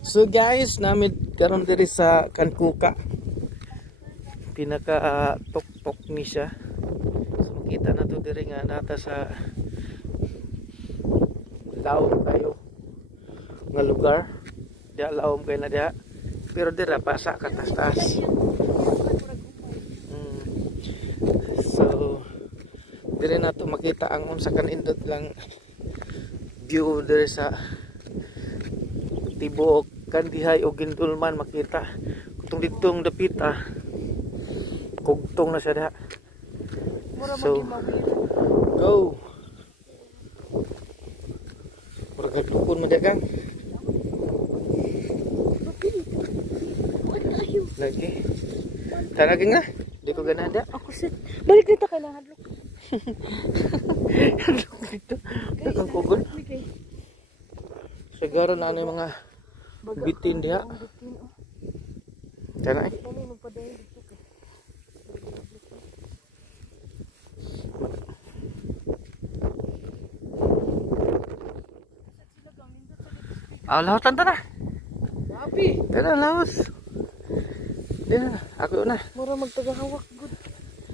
So guys, namin karon diri sa Kankuka. Pinaka tok-tok ni siya. So makita na to diri nga nata sa lawom kayo nga lugar. Diya lawom kayo na diya. Pero dira pa sa katas-tas. So diri na to makita ang unsa kan indot lang view diri sa tibuok kandihay o gindulman makita kung ditong dapita kugtong na siya diha. So go murag tukon man dagang lagi tanagin nga di ko ganada ako sit balik dito kailangan look hadlok dito dagang kugon siguro na ano yung mga bitin diha tana eh lahutan ta na happy tara laos dina ako na mura magtagahawak good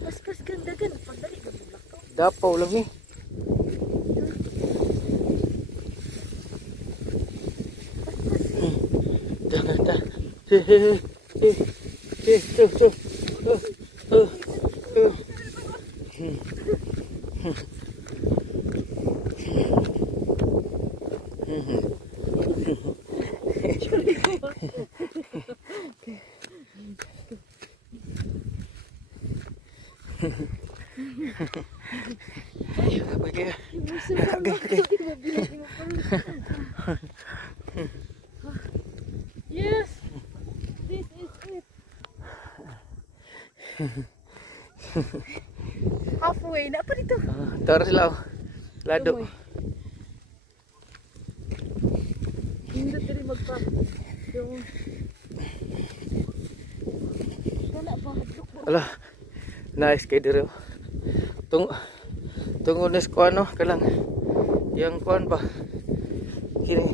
pas gandagan pagdali gud lakaw dapaw lagi dah yes, this is it. Halfway na pa dito. Tara sila lado. Hindi diri magpa. Wala pa hadlok. Ala. Nice kay diri. Tungo nes ko ano kalang yang kuan ba. Kini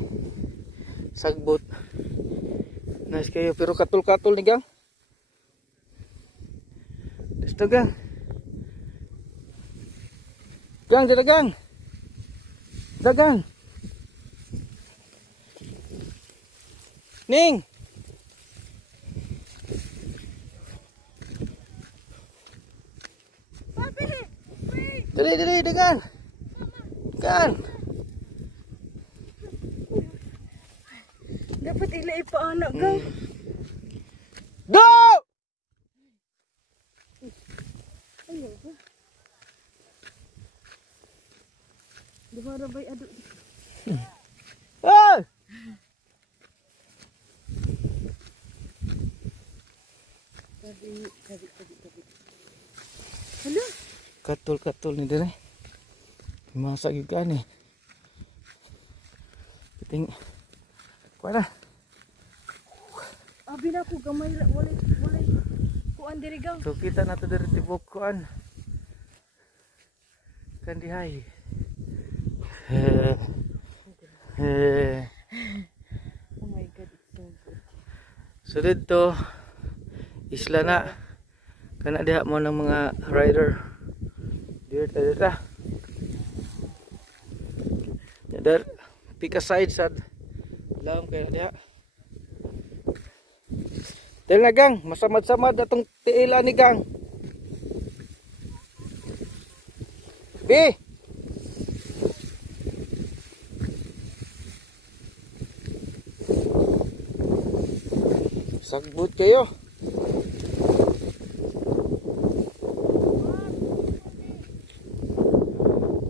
sagbot. Nice kayo pero katul-katul ni gang. Dito gang. Gang dito gang. Dagang. Ning. Dali dagang. Gan. Dapat ila ipaanak gang. Go! Ayo ba? Dua bay adu. Ah! Kabi. Hala? Katul ni dire. Masak juga nih. Piting. Kuana. Abi na ko gamay walay kuan diri gang. So kita na to dari tibok kuan. Kandihay. Oh my god, it's so good. So dito isla na kana diha mo ng mga rider. Dito. Dar pika side sad. Lam kaya diha. Dahil na gang, masamad-samad atong tiila ni gang. B! Sagbot kayo.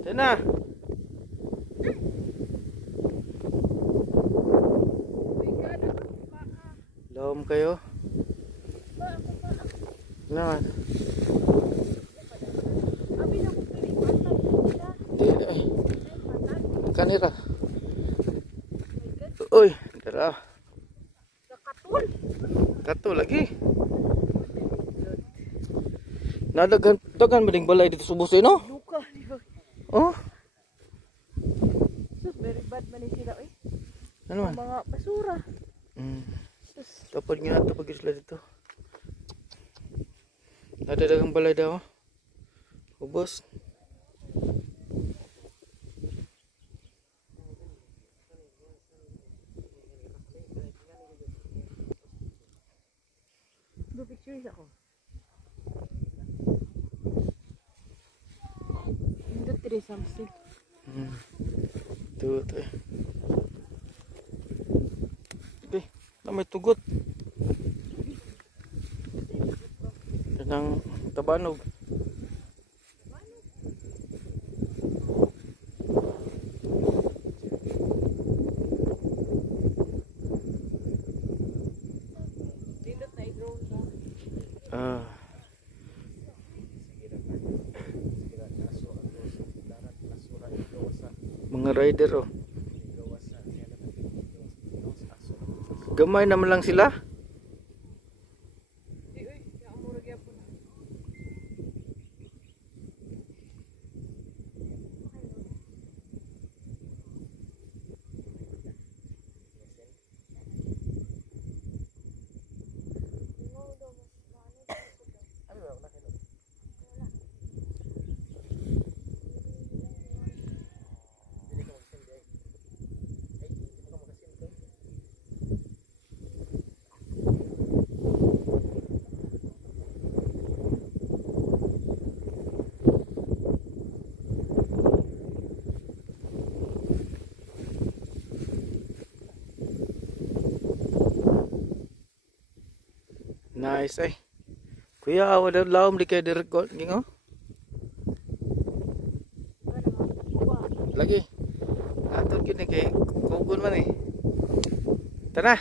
Dahil na. Lawom kayo. Naman. Abi na ko pili patag sila. Di ay. Kanira. Uy, dara. Katul. Kato lagi. Nadagan mading balay dito subos no? Duka di ba? Oh. So very bad man sila eh. Ano man? Mga basura. Tapos nga ito pag isla dito. Nadadagang balay daw. Ubos. Do pictures ako. Hindi 3 something. Ito eh. Okay, na may tugot. Yan ang tabanog. Mga rider oh. Gamay naman lang sila. Nice eh. Kuya, wala laom di kayo direct gold. Gingo? Lagi. Atod gini kay kugon man eh. Tara.